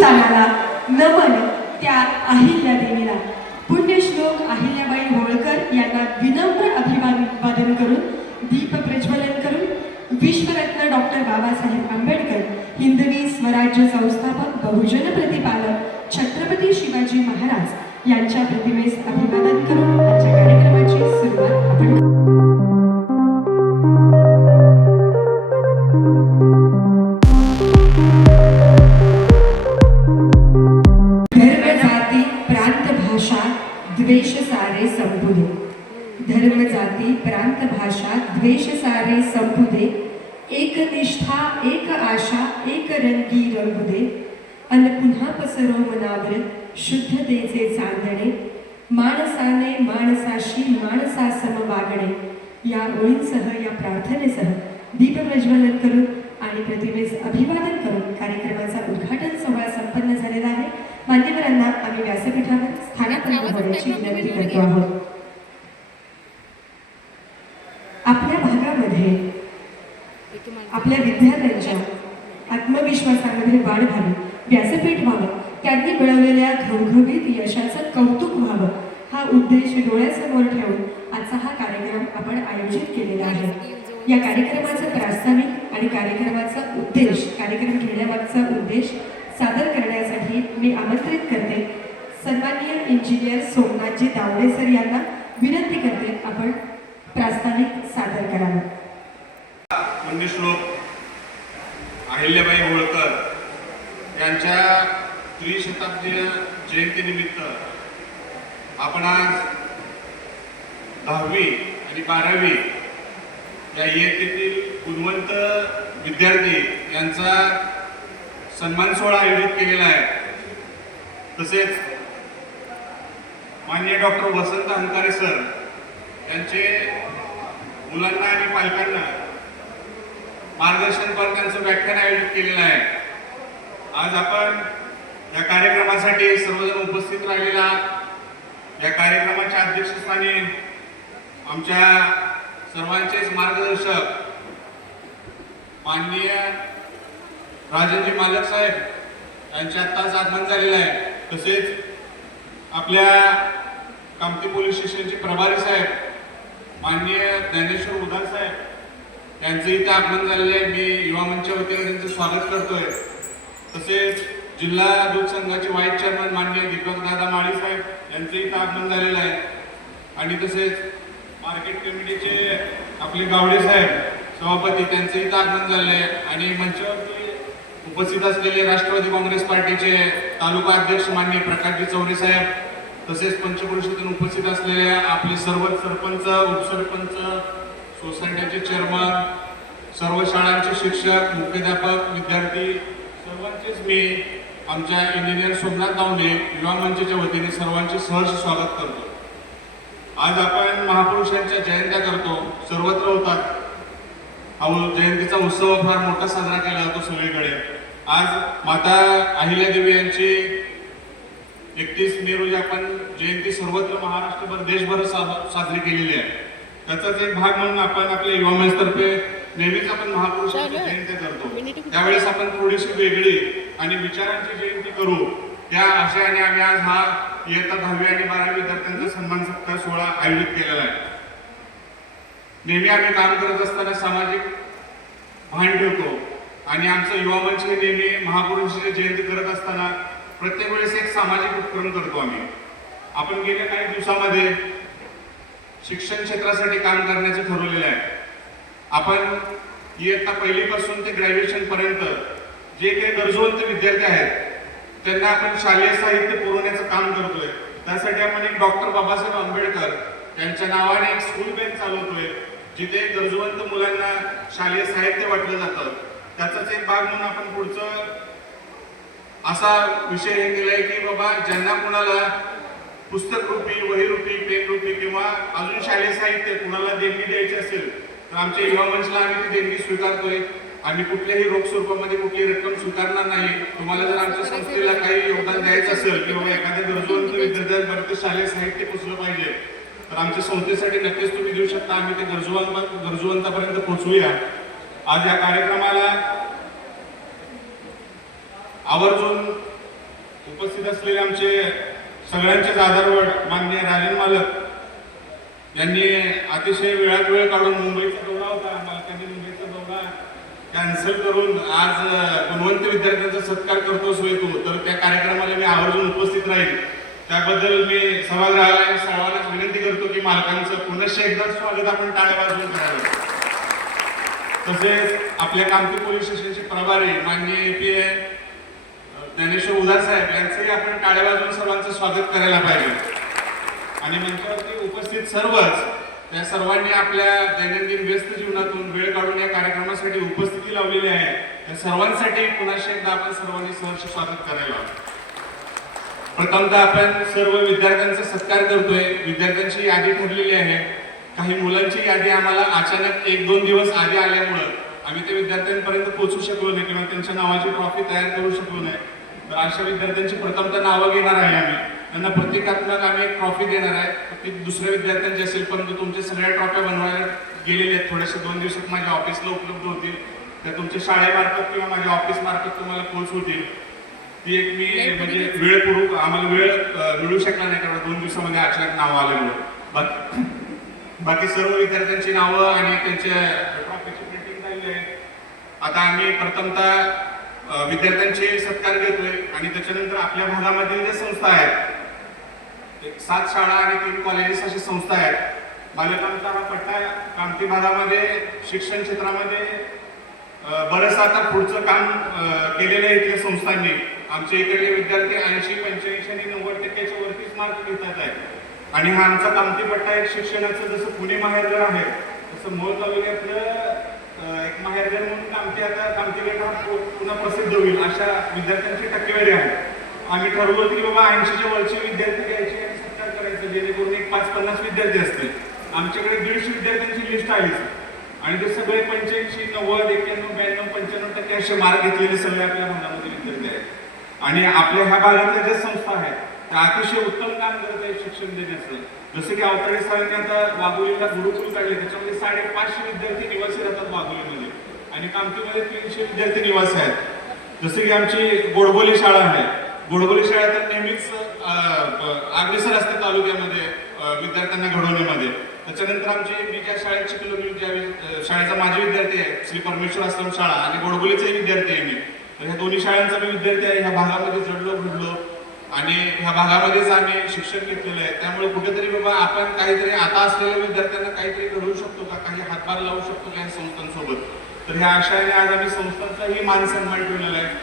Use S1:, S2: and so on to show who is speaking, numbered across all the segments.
S1: स्थानाला नमन त्या अहिल्या देवीला. पुण्यश्लोक अहिल्याबाई होळकर यांना विनम्र अभिवादन करून दीप प्रज्वलन करून विश्वरत्न डॉक्टर बाबासाहेब आंबेडकर हिंदवी स्वराज्य संस्थापक बहुजन प्रतिपालक छत्रपती शिवाजी महाराज यांच्या प्रतिमेस अभिवादन करून आजच्या कार्यक्रमाची सुरुवात आपण जाती भाषा द्वेष सारे संपुदे एक निष्ठा एक आशा एक रंगी रंगुदे अन पुन्हा पसरो मनावर शुद्धतेचे चांदणे माणसाने माणसाशी माणसा सम वागणे या ओळींसह या प्रार्थनेसह दीप प्रज्वलन करून आणि प्रतिमेस अभिवादन करून कार्यक्रमाचा उद्घाटन सोहळा संपन्न झालेला आहे. मान्यवरांना आम्ही व्यासपीठावर स्थानापन्न होण्याची विनंती करतो आहोत आपल्या भागामध्ये आपल्या विद्यार्थ्यांच्या आत्मविश्वासामध्ये वाढ व्हावी व्यासपीठ व्हावं त्यांनी या घवघवीत यशाचं कौतुक व्हावं हा उद्देश डोळ्यासमोर ठेवून आजचा हा कार्यक्रम आपण आयोजित केलेला आहे. या कार्यक्रमाचा प्रास्ताविक आणि कार्यक्रमाचा उद्देश कार्यक्रम घेण्यामागचा उद्देश सादर करण्यासाठी मी आमंत्रित करते. सन्माननीय इंजिनियर सोमनाथजी दावडे सर यांना विनंती करते आपण प्रास्ताविक सादर करावं.
S2: श्लोक अहिल्याबाई होळकर यांच्या त्रिशताब्दी जयंतीनिमित्त आपण आज दहावी आणि बारावी या इयत्तेतील गुणवंत विद्यार्थी यांचा सन्मान सोहळा आयोजित केलेला आहे. तसेच माननीय डॉक्टर वसंत हंकारे सर यांचे मुलांना आणि पालकांना मार्गदर्शनपर त्यांचं व्याख्यान आयोजित केलेलं आहे. आज आपण या कार्यक्रमासाठी सर्वजण उपस्थित राहिलेला आहात. या कार्यक्रमाच्या अध्यक्षस्थानी आमच्या सर्वांचेच मार्गदर्शक माननीय राजनजी मालक साहेब यांचे आत्ताच आगमन झालेलं आहे. तसेच आपल्या कामती पोलीस स्टेशनचे प्रभारी साहेब माननीय ज्ञानेश्वर उदार साहेब यांचं इथे आगमन झालेलं आहे. मी युवा मंचच्या वतीने त्यांचं स्वागत करतोय. तसेच जिल्हा दूध संघाचे व्हाईस चेअरमन माननीय दीपक दादा माळी साहेब यांचं इथं आगमन झालेलं आहे. आणि तसेच मार्केट कमिटीचे आपले गावडे साहेब सभापती त्यांचं इथं आगमन झालेलं आहे. आणि मंचावरती उपस्थित असलेले राष्ट्रवादी काँग्रेस पार्टीचे तालुका अध्यक्ष माननीय प्रकाशजी चौरे साहेब तसेच पंचपुरुषातून उपस्थित असलेले आपले सर्व सरपंच उपसरपंच सोसायटीचे चेअरमन सर्व शाळांचे शिक्षक मुख्याध्यापक विद्यार्थी सर्वांचेच मी आमच्या इंजिनियर सोमनाथ दावणे युवा मंचच्या वतीने सर्वांचे सहर्ष स्वागत करतो. आज आपण महापुरुषांच्या जयंत्या करतो. सर्वत्र होतात. हा जयंतीचा उत्सव फार मोठा साजरा केला जातो सगळीकडे. आज माता अहिल्यादेवी यांची एकतीस मे रोजी आपण जयंती सर्वत्र महाराष्ट्रभर देशभर साजरी केलेली आहे. त्याचाच एक भाग म्हणून आपण आपल्या युवा मंचतर्फे नेहमीच आपण महापुरुषांची जयंती करतो. त्यावेळेस आपण थोडीशी वेगळी आणि विचारांची जयंती करू. त्या आशयाने आम्ही आज हा इयत्ता दहावी आणि बारावी विद्यार्थ्यांचा सन्मान सप्ताह सोहळा आयोजित केलेला आहे. नेहमी आम्ही काम करत असताना सामाजिक भान ठेवतो. आणि आमचं युवा मंच हे नेहमी महापुरुषाची जयंती करत असताना प्रत्येक वेळेस एक सामाजिक उपक्रम करतो आम्ही. आपण गेल्या काही दिवसामध्ये शिक्षण क्षेत्रासाठी काम करण्याचं ठरवलेलं आहे. आपण इयत्ता पहिलीपासून ते ग्रॅज्युएशन पर्यंत जे काही गरजवंत विद्यार्थी आहेत त्यांना आपण शालेय साहित्य पुरवण्याचं काम करतोय. त्यासाठी आपण एक डॉक्टर बाबासाहेब आंबेडकर यांच्या नावाने एक स्कूल बँक चालवतोय जिथे गरजवंत मुलांना शालेय साहित्य वाटलं जातं. त्याचाच एक भाग म्हणून आपण पुढचं असा विषय हे केलाय की बाबा ज्यांना कुणाला पुस्तक रूपी वहीरूपी पेन रूपी किंवा अजून शालेय साहित्य कुणाला देणगी द्यायची असेल तर आमच्या युवा मंचला आम्ही ती देणगी स्वीकारतोय. आम्ही कुठल्याही रोख स्वरूपामध्ये कुठली रक्कम स्वीकारणार नाही. तुम्हाला जर आमच्या संस्थेला काही योगदान द्यायचं असेल किंवा एखाद्या गरजवंत विद्यार्थ्यांपर्यंत शालेय साहित्य पोचलं पाहिजे तर आमच्या संस्थेसाठी नक्कीच तुम्ही देऊ शकता. आम्ही ते गरजवंत गरजवंतापर्यंत पोहोचवूया. आज या कार्यक्रमाला आवर्जून उपस्थित असलेले आमचे सगळ्यांचेच आधारवड माननीय राजन मालक यांनी अतिशय वेळात वेळ काढून मुंबईचा दौरा होता. मालकांनी मुंबईचा दौरा कॅन्सल करून आज गुणवंत विद्यार्थ्यांचा सत्कार करतो सोय तर त्या कार्यक्रमाला मी आवर्जून उपस्थित राहील. त्याबद्दल मी सभागृहाला आणि सर्वांनाच विनंती करतो की मालकांचं पुनश्च एकदा स्वागत आपण टाळ्या वाजवून करावं. तसेच आपल्या कामती पोलीस स्टेशनचे प्रभारी माननीय पी ए ज्ञानेश्वर उदास साहेब यांचंही आपण टाळ्या वाजवून सर्वांचं स्वागत करायला पाहिजे. आणि मंचावरती उपस्थित सर्वच त्या सर्वांनी आपल्या दैनंदिन व्यस्त जीवनातून वेळ काढून या कार्यक्रमासाठी उपस्थिती लावलेली आहे. त्या सर्वांसाठी पुन्हा एकदा आपण सर्वांनी सहर्ष स्वागत करायला हवं. प्रथमतः आपण सर्व विद्यार्थ्यांचा सत्कार करतोय. विद्यार्थ्यांची यादी ठरलेली आहे. काही मुलांची यादी आम्हाला अचानक एक दोन दिवस आधी आल्यामुळं आम्ही त्या विद्यार्थ्यांपर्यंत पोहोचू शकलो नाही किंवा त्यांच्या नावाची ट्रॉफी तयार करू शकलो नाही. तर अशा विद्यार्थ्यांची प्रथमतः नावं घेणार आहे आम्ही. त्यांना प्रत्येकात्मक आम्ही एक ट्रॉफी देणार आहे. प्रत्येक दुसऱ्या विद्यार्थ्यांची असेल परंतु तुमच्या सगळ्या ट्रॉफ्या बनवायला गेलेल्या आहेत. थोड्याशा दोन दिवसात माझ्या ऑफिसला उपलब्ध होतील. त्या तुमच्या शाळेमार्फत किंवा माझ्या ऑफिस मार्फत तुम्हाला पोहोच होतील. ती एक मी म्हणजे वेळ पुरू आम्हाला वेळ मिळू शकला नाही कारण दोन दिवसामध्ये अचानक नाव आल्यामुळे. बाकी बाकी सर्व विद्यार्थ्यांची नावं आणि त्यांच्या ट्रॉफीची प्रिंटिंग झालेली आहे. आता आम्ही प्रथमतः विद्यार्थ्यांचे सत्कार घेतोय आणि त्याच्यानंतर आपल्या भागामधील ज्या संस्था आहेत एक सात शाळा आणि तीन कॉलेजेस अशी संस्था आहेत. बालकांचा हा पट्टा कामती भागामध्ये शिक्षण क्षेत्रामध्ये बरंच आता पुढचं काम केलेलं आहे इथल्या संस्थांनी. आमच्या इकडले विद्यार्थी ऐंशी पंच्याऐंशी आणि नव्वद टक्क्याच्या वरतीच मार्क घेतात आहेत. आणि हा आमचा कामती पट्टा एक शिक्षणाचं जसं पुणे माहेरघर आहे तसं मोल तालुक्यातलं एक माहेरघर म्हणून कामती आता कामती गट हा पुन्हा प्रसिद्ध होईल अशा विद्यार्थ्यांची टक्केवारी आहे. आम्ही ठरवलं की बाबा ऐंशीच्या वरचे विद्यार्थी जेणेकरून एक पाच पन्नास विद्यार्थी असतील. आमच्याकडे दीडशे विद्यार्थ्यांची लिस्ट आलीच आणि ते सगळे पंच्याऐंशी नव्वद एक्क्याण्णव ब्याण्णव पंच्याण्णव टक्के असे मार्क घेतलेले सगळे आपल्या भागामध्ये विद्यार्थी आहेत. आणि आपल्या ह्या भागातल्या ज्या संस्था आहेत त्या अतिशय उत्तम काम करत आहेत शिक्षण देण्याचं. जसं की अवतडे साहेबांनी आता वाघोलीला गुरुकुल काढले त्याच्यामध्ये साडेपाचशे विद्यार्थी निवासी राहतात वाघोलीमध्ये आणि कामतीमध्ये तीनशे विद्यार्थी निवासी आहेत. जसं की आमची गोडबोली शाळा आहे. गोडबोली शाळा तर नेहमीच अग्रेसर असते तालुक्यामध्ये विद्यार्थ्यांना घडवण्यामध्ये. त्याच्यानंतर आमची मी ज्या शाळेत शिकलो मी ज्या शाळेचा माझे विद्यार्थी आहे श्री परमेश्वर आश्रम शाळा आणि गोडबोलीचाही विद्यार्थी आहे मी. तर ह्या दोन्ही शाळांचा मी विद्यार्थी आहे ह्या भागामध्ये जडलो घडलो आणि ह्या भागामध्येच आम्ही शिक्षण घेतलेलं आहे. त्यामुळे कुठेतरी बाबा आपण काहीतरी आता असलेल्या विद्यार्थ्यांना काहीतरी घडवू शकतो का? काही हातभार लावू शकतो का या संस्थांसोबत? तर ह्या आशाने आज आम्ही संस्थांचाही मान सन्मान ठेवलेला आहे.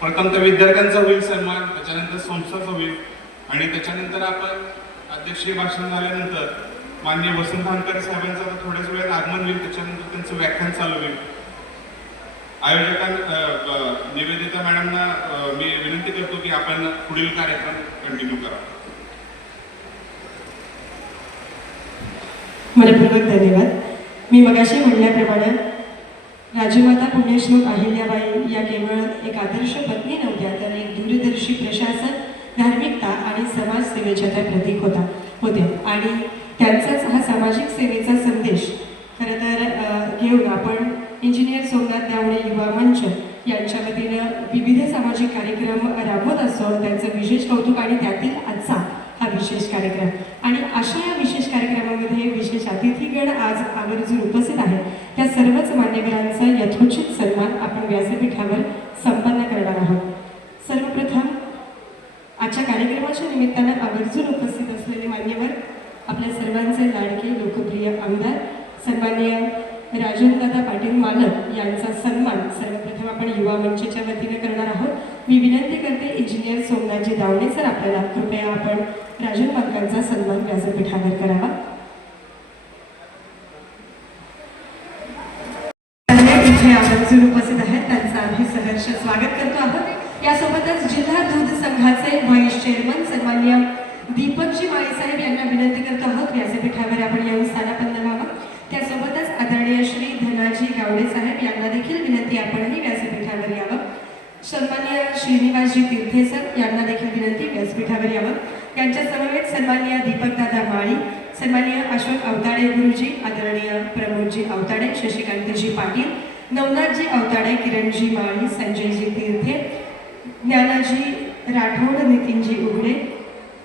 S2: प्रथम त्या विद्यार्थ्यांचा होईल सन्मान त्याच्यानंतर संस्थाचा होईल. आणि त्याच्यानंतर आपण अध्यक्षीय भाषण झाल्यानंतर मान्य वसंत हानकर साहेबांचं आता थोड्याच वेळात आगमन होईल त्याच्यानंतर त्यांचं व्याख्यान चालू होईल. आयोजकां निवेदिता मॅडमना मी विनंती करतो की आपण पुढील कार्यक्रम कंटिन्यू करा.
S1: मनपूर्वक धन्यवाद. मी मगाशी म्हणल्याप्रमाणे राजमाता पुण्यश्लोक अहिल्याबाई या केवळ एक आदर्श पत्नी नव्हत्या तर एक दूरदर्शी प्रशासन धार्मिकता आणि समाजसेवेच्या त्या प्रतीक होता होत्या. आणि त्यांचाच हा सामाजिक सेवेचा संदेश खरं तर घेऊन आपण इंजिनियर सोमनाथ त्यामुळे युवा मंच यांच्या वतीनं विविध सामाजिक कार्यक्रम राबवत असतो. त्यांचं विशेष कौतुक आणि त्यातील आजचा हा विशेष कार्यक्रम. आणि अशा या विशेष कार्यक्रमामध्ये विशेष अतिथीगण आज आवर्जून उपस्थित आहेत. त्या सर्वच मान्यवरांचा यथोचित सन्मान आपण व्यासपीठावर संपन्न करणार आहोत सर्वप्रथम आजच्या कार्यक्रमाच्या निमित्तानं आवर्जून उपस्थित असलेले मान्यवर आपल्या सर्वांचे लाडके लोकप्रिय आमदार सन्माननीय राजनदादा पाटील मालक यांचा सन्मान सर्वप्रथम आपण युवा मंचच्या वतीने करणार आहोत मी विनंती करते इंजिनियर सोमनाथजी दावणे सर आपल्याला कृपया आपण राजन मालकांचा सन्मान व्यासपीठावर करावा सगळे इथे आवर्जून उपस्थित आहेत त्यांचं आम्ही सहर्ष स्वागत करतो आहोत यासोबतच जिल्हा दूध संघाचे व्हाईस चेअरमन सन्मान्य दीपकजी माळी साहेब यांना विनंती करतो आहोत व्यासपीठावर आपण येऊन स्थानापन्न व्हावं त्यासोबतच आदरणीय श्री धनाजी गावडे साहेब यांना देखील विनंती आपणही व्यासपीठावर यावं सन्मान्य श्रीनिवासजी तीर्थे सर यांना देखील विनंती व्यासपीठावर यावं. यांच्या समवेत सन्मान्य दीपकदादा माळी सन्मान्य अशोक अवताडे गुरुजी आदरणीय प्रमोदजी अवताडे शशिकांतजी पाटील नवनाथजी अवताडे किरणजी माळी संजयजी तीर्थे ज्ञानाजी राठोड नितीनजी उघडे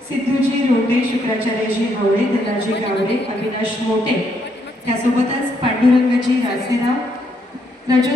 S1: सिद्धूजी रोटे शुक्राचार्यजी हवळे धनाजी गावडे अविनाश मोटे. त्यासोबतच पांडुरंगजी रासेराव रजत